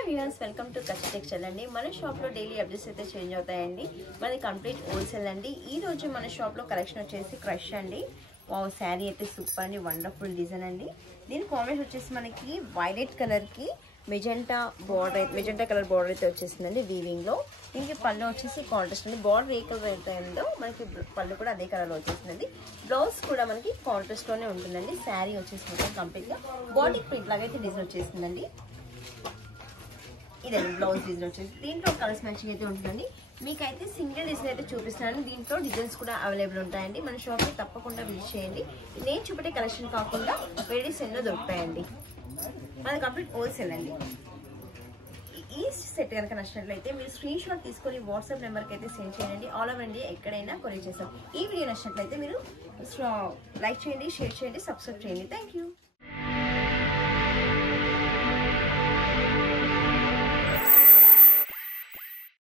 Hi viewers, welcome to Kutch textile అండి. మన షాప్లో డైలీ అప్డేట్స్ అయితే చేంజ్ అవుతాయండి. మనది కంప్లీట్ హోల్సేల్ అండి. ఈ రోజు మన షాప్లో కలెక్షన్ వచ్చేసి క్రష్ అండి. వావ్, శారీ అయితే సూపర్ అండి, వండర్ఫుల్ డిజైన్ అండి. దీని కాంబినేషన్ వచ్చేసి మనకి వైలెట్ కలర్కి మెజెంటా కలర్ బార్డర్ అయితే వచ్చేసిందండి వీవింగ్ లో. దీనికి పళ్ళు వచ్చేసి కాంట్రాస్ట్ అండి. బార్డర్ ఏ కలర్ అయితే ఉందో మనకి పళ్ళు కూడా అదే కలర్ లో వచ్చేసిందండి. బ్లౌజ్ కూడా మనకి కాంట్రాస్ట్ లోనే ఉంటుందండి. శారీ వచ్చేసి కంప్లీట్ గా బాటిక్ ప్రింట్ లాగా అయితే డిజైన్ వచ్చేసిందండి. ఇదండి బ్లౌజ్ డిజైన్ వచ్చేసి. దీంట్లో కలర్స్ మ్యాచింగ్ అయితే ఉంటుందండి. మీకైతే సింగిల్ డిజైన్ అయితే చూపిస్తున్నాను. దీంట్లో డిజైన్స్ కూడా అవైలబుల్ ఉంటాయండి. మన షాప్ని తప్పకుండా విజిట్ చేయండి. నేను చూపెట్టే కలెక్షన్ కాకుండా వెరైటీస్ ఎన్నో దొరుకుతాయండి. మనది కంప్లీట్ హోల్సేల్ అండి. ఈ సెట్ కనుక నచ్చినట్లయితే మీరు స్క్రీన్ షాట్ తీసుకొని వాట్సాప్ నెంబర్కి అయితే సెండ్ చేయండి. ఆల్ ఓవర్ ఇండియా ఎక్కడైనా కొరియర్ చేస్తాం. ఈ వీడియో నచ్చినట్లయితే మీరు లైక్ చేయండి, షేర్ చేయండి, సబ్స్క్రైబ్ చేయండి. Thank you.